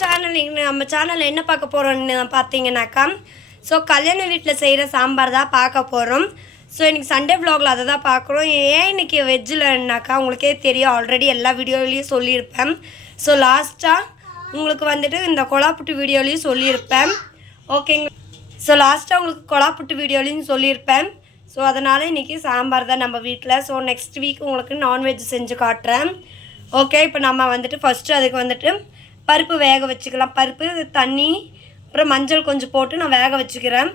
Channel நம்ம சேனலில் என்ன பார்க்க போகிறோம்னு பார்த்தீங்கன்னாக்கா கல்யாண வீட்டில் செய்கிற சாம்பார் தான் பார்க்க போகிறோம். இன்றைக்கி சண்டே வ்ளாகில் அதை தான் பார்க்குறோம். ஏன் இன்றைக்கி வெஜ்ஜில்னாக்கா உங்களுக்கே தெரியும், ஆல்ரெடி எல்லா வீடியோலையும் சொல்லியிருப்பேன். லாஸ்ட்டாக உங்களுக்கு வந்துட்டு இந்த கொலாப்புட்டு வீடியோலையும் சொல்லியிருப்பேன். ஓகேங்க. லாஸ்ட்டாக உங்களுக்கு கொலாப்புட்டு வீடியோலையும் சொல்லியிருப்பேன். அதனால் இன்றைக்கி சாம்பார் தான் நம்ம வீட்டில். நெக்ஸ்ட் வீக் உங்களுக்கு நான்வெஜ் செஞ்சு காட்டுறேன். ஓகே, இப்போ நம்ம வந்துட்டு ஃபஸ்ட்டு அதுக்கு வந்துட்டு பருப்பு வேக வச்சுக்கலாம். பருப்பு, தண்ணி, அப்புறம் மஞ்சள் கொஞ்சம் போட்டு நான் வேக வச்சுக்கிறேன்.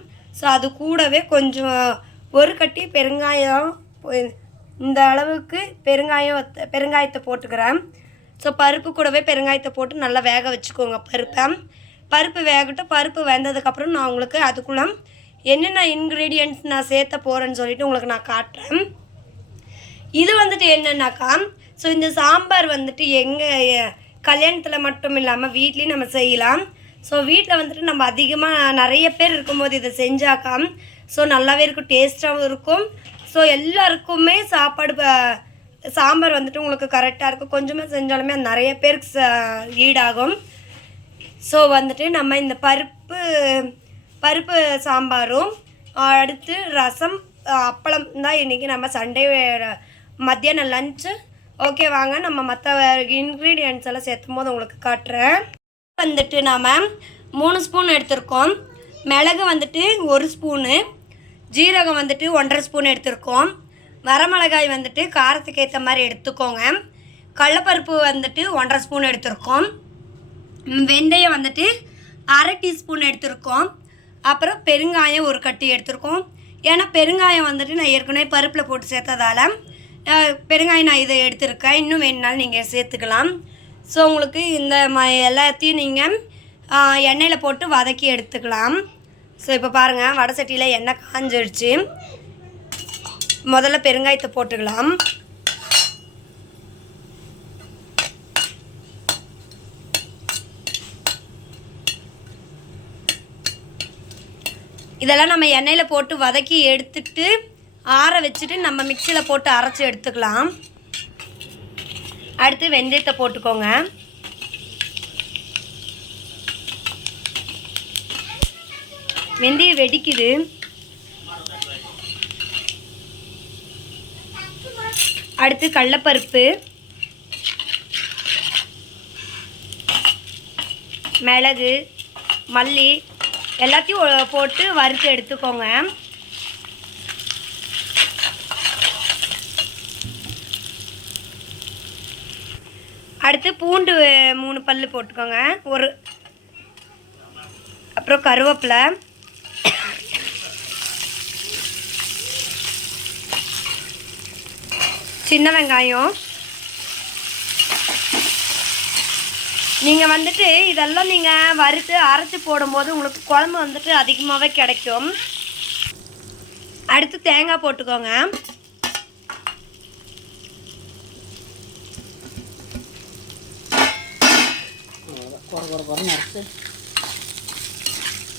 அது கூடவே கொஞ்சம் ஒரு கட்டி பெருங்காயம், இந்த அளவுக்கு பெருங்காயத்தை போட்டுக்கிறேன். பருப்பு கூடவே பெருங்காயத்தை போட்டு நல்லா வேக வச்சுக்கோங்க பருப்பு வேகட்டும். பருப்பு வெந்ததுக்கப்புறம் நான் உங்களுக்கு அதுக்குள்ளே என்னென்ன இன்க்ரீடியன்ட்ஸ் நான் சேர்த்த போகிறேன்னு சொல்லிவிட்டு உங்களுக்கு நான் காட்டுறேன். இது வந்துட்டு என்னென்னாக்கா இந்த சாம்பார் வந்துட்டு எங்கள் கல்யாணத்தில் மட்டும் இல்லாமல் வீட்லேயும் நம்ம செய்யலாம். வீட்டில் வந்துட்டு நம்ம அதிகமாக நிறைய பேர் இருக்கும்போது இதை செஞ்சாக்கா நல்லாவே இருக்கும், டேஸ்ட்டாகவும் இருக்கும். எல்லாருக்குமே சாம்பார் வந்துட்டு உங்களுக்கு கரெக்டாக இருக்கும். கொஞ்சமாக செஞ்சாலுமே நிறைய பேருக்கு ஈடாகும். வந்துட்டு நம்ம இந்த பருப்பு சாம்பாரும் அடுத்து ரசம், அப்பளம் தான் இன்றைக்கி நம்ம சண்டே மத்தியானம் லஞ்சு. ஓகே, வாங்க நம்ம மற்ற இன்க்ரீடியன்ட்ஸ் எல்லாம் சேர்த்தும் போது உங்களுக்கு காட்டுறேன். வந்துட்டு நாம் 3 ஸ்பூன் எடுத்திருக்கோம். மிளகு வந்துட்டு 1 ஸ்பூனு, ஜீரகம் வந்துட்டு 1.5 ஸ்பூன் எடுத்திருக்கோம். வரமிளகாய் வந்துட்டு காரத்துக்கு ஏற்ற மாதிரி எடுத்துக்கோங்க. கடலப்பருப்பு வந்துட்டு 1.5 ஸ்பூன் எடுத்திருக்கோம். வெந்தயம் வந்துட்டு 1/2 டீஸ்பூன் எடுத்திருக்கோம். அப்புறம் பெருங்காயம் 1 கட்டி எடுத்திருக்கோம். ஏன்னா பெருங்காயம் வந்துட்டு நான் ஏற்கனவே பருப்பில் போட்டு சேர்த்ததால் பெருங்காயம் நான் இதை எடுத்துருக்கேன். இன்னும் வேணுனாலும் நீங்கள் சேர்த்துக்கலாம். உங்களுக்கு இந்த எல்லாத்தையும் நீங்கள் எண்ணெயில் போட்டு வதக்கி எடுத்துக்கலாம். இப்போ பாருங்கள், வடை சட்டியில் எண்ணெய் காஞ்சிடுச்சு. முதல்ல பெருங்காயத்தை போட்டுக்கலாம். இதெல்லாம் நம்ம எண்ணெயில் போட்டு வதக்கி எடுத்துட்டு ஆற வச்சுட்டு நம்ம மிக்சியில் போட்டு அரைச்சி எடுத்துக்கலாம். அடுத்து வெந்தயத்தை போட்டுக்கோங்க. வெந்தயம் வெடிக்குது. அடுத்து கடலப்பருப்பு, மிளகு, மல்லி எல்லாத்தையும் போட்டு வறுத்து எடுத்துக்கோங்க. அடுத்து பூண்டு 3 பல் போட்டுக்கோங்க. அப்புறம் கருவேப்பிலை, சின்ன வெங்காயம். நீங்கள் வந்துட்டு இதெல்லாம் நீங்கள் வறுத்து அரைச்சி போடும்போது உங்களுக்கு குழம்பு வந்துட்டு அதிகமாகவே கிடைக்கும். அடுத்து தேங்காய் போட்டுக்கோங்க.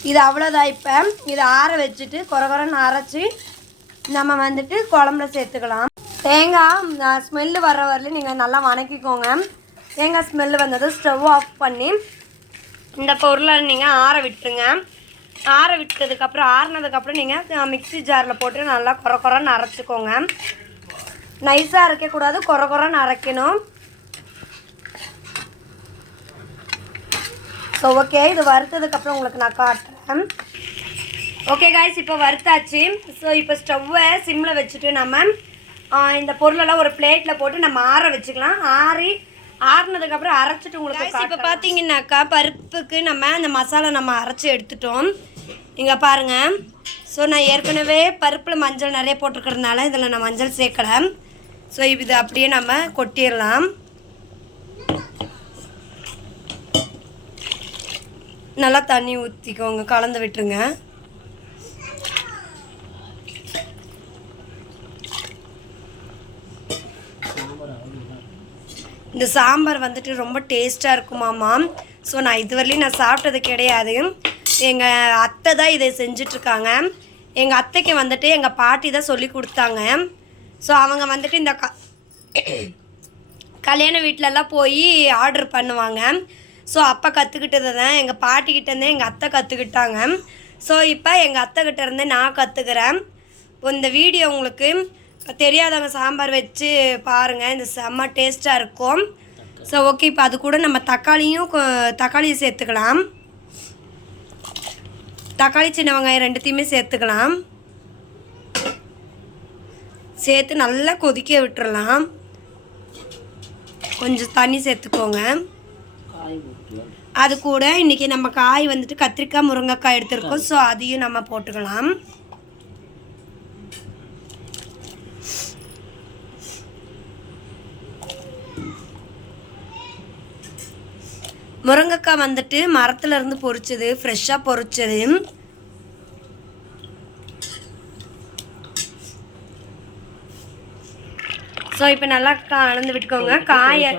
இது அவ்வளோதான். இப்போ இதை ஆற வச்சுட்டு கொரகொரன்னு அரைச்சி நம்ம வந்துட்டு குழம்புல சேர்த்துக்கலாம். தேங்காய் ஸ்மெல்லு வர வரலையும் நீங்கள் நல்லா வணக்கிக்கோங்க. தேங்காய் ஸ்மெல்லு வந்தது ஸ்டவ் ஆஃப் பண்ணி இந்த பொருளை நீங்கள் ஆற விட்டுருங்க. ஆற விட்டதுக்கப்புறம் ஆறினதுக்கப்புறம் நீங்கள் மிக்ஸி ஜாரில் போட்டு நல்லா கொரகொரன்னு அரைச்சிக்கோங்க. நைஸாக அரைக்கக்கூடாது, கொரகொரன்னு அரைக்கணும். ஓகே, இது வறுத்ததுக்கப்புறம் உங்களுக்கு நான் காட்டுறேன். ஓகே காய்ஸ், இப்போ வறுத்தாச்சு. இப்போ ஸ்டவ்வை சிம்மில் வச்சுட்டு நம்ம இந்த பொருளெல்லாம் ஒரு பிளேட்டில் போட்டு நம்ம ஆற வச்சுக்கலாம். ஆறினதுக்கப்புறம் அரைச்சிட்டு உங்களுக்கு இப்போ பார்த்தீங்கன்னாக்கா பருப்புக்கு நம்ம அந்த மசாலா நம்ம அரைச்சி எடுத்துட்டோம். இங்கே பாருங்கள். நான் ஏற்கனவே பருப்பில் மஞ்சள் நிறைய போட்டிருக்கிறதுனால இதில் நான் மஞ்சள் சேர்க்கலை. இது அப்படியே நம்ம கொட்டிடலாம். நல்லா தண்ணி ஊற்றிக்கோங்க, கலந்து விட்டுருங்க. இந்த சாம்பார் வந்துட்டு ரொம்ப டேஸ்ட்டாக இருக்குமாம்மா. நான் இதுவரையிலும் சாப்பிட்டது கிடையாது. எங்கள் அத்தை தான் இதை செஞ்சிட்ருக்காங்க. எங்கள் அத்தைக்கு வந்துட்டு எங்கள் பாட்டி தான் சொல்லி கொடுத்தாங்க. அவங்க வந்துட்டு இந்த கல்யாண வீட்டிலலாம் போய் ஆர்டர் பண்ணுவாங்க. ஸோ அப்போ கற்றுக்கிட்டது தான் எங்கள் பாட்டிக்கிட்டேருந்தே எங்கள் அத்தை கற்றுக்கிட்டாங்க. ஸோ இப்போ எங்கள் அத்தைக்கிட்ட இருந்தே நான் கற்றுக்கிறேன். இந்த வீடியோ உங்களுக்கு தெரியாதவங்க சாம்பார் வச்சு பாருங்கள், இந்த செம்ம டேஸ்ட்டாக இருக்கும். ஸோ ஓகே, இப்போ அது கூட நம்ம தக்காளியை சேர்த்துக்கலாம். தக்காளி சின்ன வெங்காயம் ரெண்டுத்தையுமே சேர்த்துக்கலாம். சேர்த்து நல்லா கொதிக்க விட்டுறலாம். கொஞ்சம் தண்ணி சேர்த்துக்கோங்க. அது கூட இன்றைக்கி நம்ம காய் வந்துட்டு கத்திரிக்காய் முருங்கைக்காய் எடுத்துருக்கோம். ஸோ அதையும் நம்ம போட்டுக்கலாம். முருங்கைக்காய் வந்துட்டு மரத்துலேருந்து பொரிச்சது, ஃப்ரெஷ்ஷாக பொரிச்சது. ஸோ இப்போ நல்லா கலந்து விட்டுக்கோங்க. காயை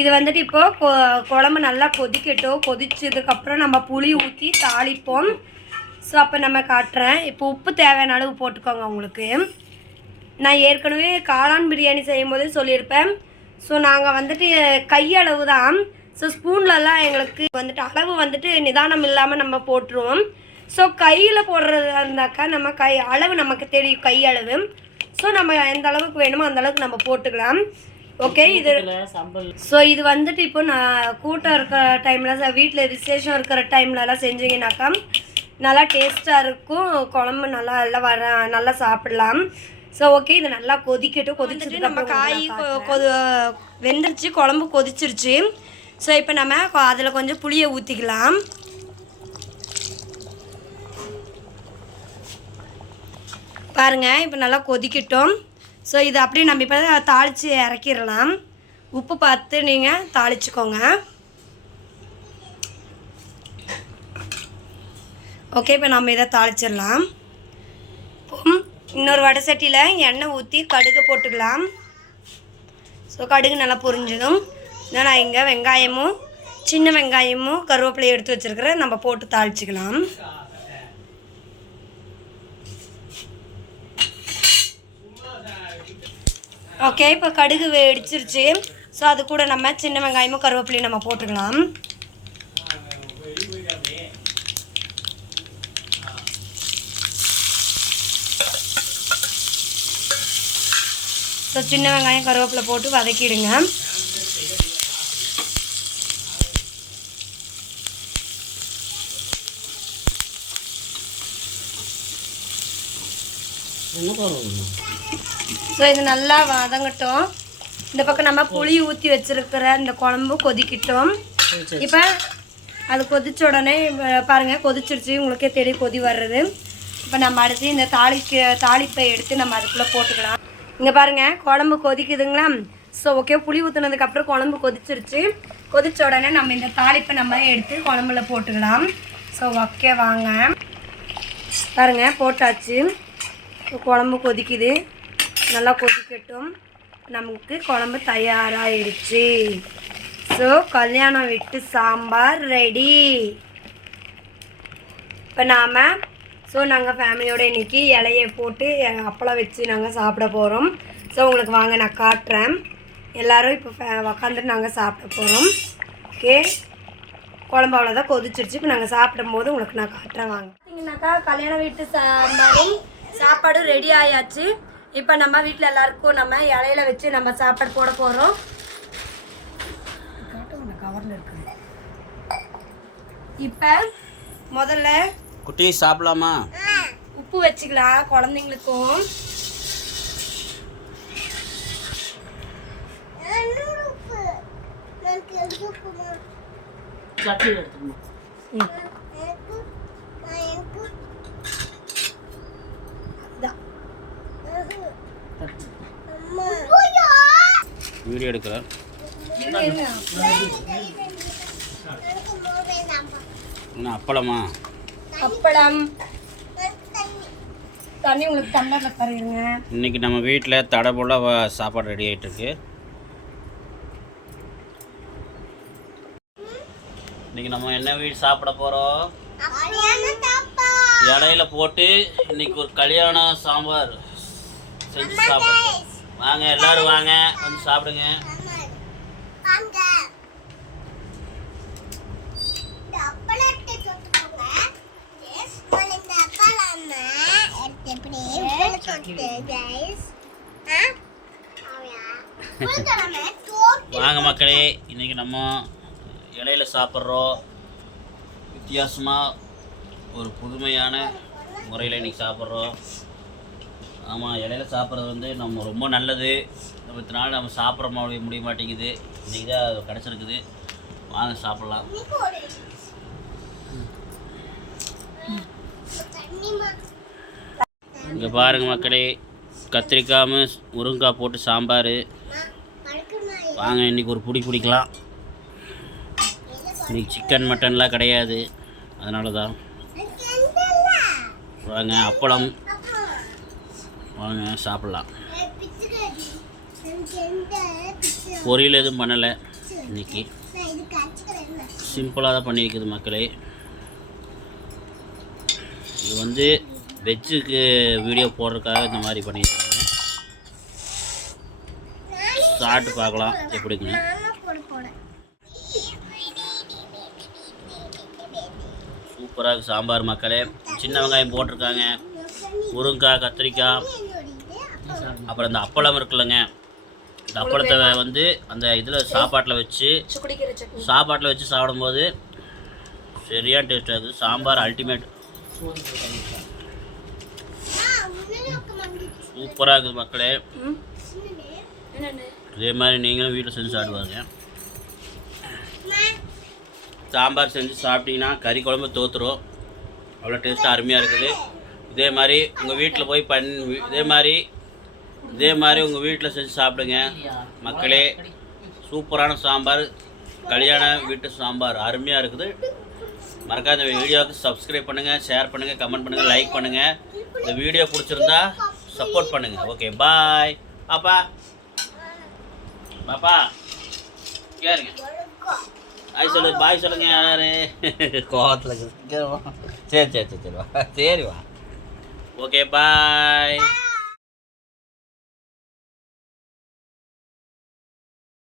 இது வந்துட்டு இப்போது குழம்பு நல்லா கொதிக்கட்டும். கொதிச்சதுக்கப்புறம் நம்ம புளி ஊற்றி தாளிப்போம். ஸோ அப்போ நம்ம காட்டுறேன். இப்போ உப்பு தேவையான அளவு போட்டுக்கோங்க. உங்களுக்கு நான் ஏற்கனவே காளான் பிரியாணி செய்யும் போதே சொல்லியிருப்பேன். ஸோ நாங்கள் வந்துட்டு கையளவு தான். ஸோ ஸ்பூன்லலாம் எங்களுக்கு வந்துட்டு அளவு வந்துட்டு நிதானம் இல்லாமல் நம்ம போட்டுருவோம். ஸோ கையில் போடுறதா இருந்தாக்கா நம்ம அளவு நமக்கு தெரியும், கையளவு. ஸோ நம்ம எந்த அளவுக்கு வேணுமோ அந்த அளவுக்கு நம்ம போட்டுக்கலாம். ஓகே, ஸோ இது வந்துட்டு இப்போ நான் கூட்டம் இருக்கிற டைமில், வீட்டில் விசேஷம் இருக்கிற டைம்லலாம் செஞ்சிங்கனாக்கா நல்லா டேஸ்ட்டாக இருக்கும். குழம்பு நல்லா சாப்பிடலாம். ஸோ ஓகே, இது நல்லா கொதிக்கட்டும். கொதிச்சுட்டு நம்ம காய் வெந்துருச்சு, குழம்பு கொதிச்சிருச்சு. ஸோ இப்போ நம்ம அதில் கொஞ்சம் புளியை ஊற்றிக்கலாம். பாருங்கள், இப்போ நல்லா கொதிக்கட்டும். ஸோ இது அப்படியே நம்ம இப்போ தாளித்து இறக்கிடலாம். உப்பு பார்த்து நீங்கள் தாளிச்சுக்கோங்க. ஓகே, இப்போ நம்ம இதை தாளிச்சிடலாம். இன்னொரு வடை சட்டியில் எண்ணெய் ஊற்றி கடுகு போட்டுக்கலாம். ஸோ கடுகு நல்லா பொரிஞ்சதும் நான் இங்கே வெங்காயமும் சின்ன வெங்காயமும் கருவேப்பிலையும் எடுத்து வச்சுருக்கிறேன். நம்ம போட்டு தாளிச்சிக்கலாம். ஓகே, இப்போ கடுகு வெடிச்சிருச்சு. ஸோ அது கூட நம்ம சின்ன வெங்காயமும் கருவேப்பிலையும் நம்ம போட்டுக்கலாம். ஸோ சின்ன வெங்காயம் கருவேப்பிலை போட்டு வதக்கிடுங்க. ஸோ இது நல்லா வதங்கட்டும். இந்த பக்கம் நம்ம புளி ஊற்றி வச்சுருக்கிற இந்த குழம்பு கொதிக்கட்டும். இப்போ அது கொதிச்ச உடனே பாருங்கள், கொதிச்சிருச்சு. உங்களுக்கே தெரியும் கொதி வர்றது. இப்போ நம்ம அடுத்து இந்த தாளிப்பை எடுத்து நம்ம அதுக்குள்ளே போட்டுக்கலாம். இங்கே பாருங்கள், குழம்பு கொதிக்குதுங்களா? ஸோ ஓகே, புளி ஊற்றுனதுக்கப்புறம் குழம்பு கொதிச்சிருச்சு. கொதிச்ச உடனே நம்ம இந்த தாளிப்பை நம்ம எடுத்து குழம்புல போட்டுக்கலாம். ஸோ ஓகே, வாங்க பாருங்கள், போட்டாச்சு. குழம்பு கொதிக்குது, நல்லா கொதிக்கட்டும். நமக்கு குழம்பு தயாராகிடுச்சு. ஸோ கல்யாணம் வீட்டு சாம்பார் ரெடி. இப்போ நாங்கள் ஃபேமிலியோடு இன்றைக்கி இலையை போட்டு அப்பளம் வச்சு நாங்கள் சாப்பிட போகிறோம். ஸோ உங்களுக்கு வாங்க நான் காட்டுறேன். எல்லோரும் இப்போ உக்காந்துட்டு நாங்கள் சாப்பிட போகிறோம். ஓகே, குழம்பு அவ்வளோதான் கொதிச்சிருச்சு. இப்போ நாங்கள் சாப்பிடும்போது உங்களுக்கு நான் காட்டுறேன். வாங்க. பார்த்தீங்கன்னாக்கா கல்யாண வீட்டு சாப்பாடும் ரெடி ஆயாச்சு. இப்போ நம்ம வீட்டில் எல்லாருக்கும் நம்ம இலையில வச்சு நம்ம சாப்பாடு போட போகிறோம். கவரில் இருக்குது. இப்போ முதல்ல குட்டி சாப்பிடலாமா? உப்பு வச்சுக்கலாம் குழந்தைங்களுக்கும். வீடியோ எடுக்கிறேன். அப்பளமா? அப்பளம் தண்ணி உங்களுக்கு டம்ளரில் தருங்க. இன்னைக்கு நம்ம வீட்டில் தடை போல் சாப்பாடு ரெடி ஆகிட்டு இருக்கு. இன்னைக்கு நம்ம என்ன வீடு சாப்பிட போகிறோம்? இலையில போட்டு இன்னைக்கு ஒரு கல்யாண சாம்பார் செஞ்சு சாப்பிடுவோம். வாங்க எல்லாரும் வாங்க வந்து சாப்பிடுங்க. வாங்க மக்களே, இன்னைக்கு நம்ம இலையில சாப்பிட்றோம். வித்தியாசமாக ஒரு புதுமையான முறையில் இன்னைக்கு சாப்பிட்றோம். ஆமாம், இலையில சாப்பிட்றது வந்து நம்ம ரொம்ப நல்லது. நம்ம இத்தனை நாள் நம்ம சாப்பிட்ற முடிய மாட்டேங்குது. இன்றைக்கி தான் அது கிடச்சிருக்குது. வாங்க சாப்பிட்லாம். இங்கே பாருங்கள் மக்களே, கத்திரிக்காய் முருங்கைக்காய் போட்டு சாம்பார். வாங்க இன்றைக்கி ஒரு பிடிக்கலாம். இன்றைக்கி சிக்கன் மட்டன்லாம் கிடையாது, அதனால தான். வாங்க அப்பளம், வாங்க சாப்பிட்லாம். பொரியல் எதுவும் பண்ணலை இன்னைக்கு, சிம்பிளாக தான் பண்ணியிருக்குது மக்களே. இது வந்து வெஜ்ஜுக்கு வீடியோ போடுறதுக்காக இந்த மாதிரி பண்ணியிருக்காங்க. சாப்பிட்டு பார்க்கலாம் எப்படிங்க. சூப்பராக சாம்பார் மக்களே. சின்ன வெங்காயம் போட்டிருக்காங்க, முருங்கைக்காய், கத்திரிக்காய், அப்புறம் இந்த அப்பளம் இருக்குல்லங்க, இந்த அப்பளத்தை வந்து அந்த இதில் சாப்பாட்டில் வச்சு சாப்பிடும்போது சரியான டேஸ்ட் ஆகுது. சாம்பார் அல்டிமேட், சூப்பராக இருக்குது மக்களே. இதே மாதிரி நீங்களும் வீட்டில் செஞ்சு சாப்பிடுவாங்க. சாம்பார் செஞ்சு சாப்பிட்டீங்கன்னா கறி குழம்பு தோற்றுரும், அவ்வளோ டேஸ்ட்டாக அருமையாக இருக்குது. இதே மாதிரி உங்கள் வீட்டில் போய் இதே மாதிரி உங்கள் வீட்டில் செஞ்சு சாப்பிடுங்க மக்களே. சூப்பரான சாம்பார், கல்யாண வீட்டு சாம்பார் அருமையாக இருக்குது. மறக்காத இந்த வீடியோவுக்கு சப்ஸ்கிரைப் பண்ணுங்கள், ஷேர் பண்ணுங்கள், கமெண்ட் பண்ணுங்கள், லைக் பண்ணுங்கள். இந்த வீடியோ பிடிச்சிருந்தா சப்போர்ட் பண்ணுங்கள். ஓகே, பாய். பாப்பா கேருங்க, ஆய் சொல்லு, பாய் சொல்லுங்க. யாரு கோவத்தில் இருக்குது? சரி வா. ஓகே, பாய்.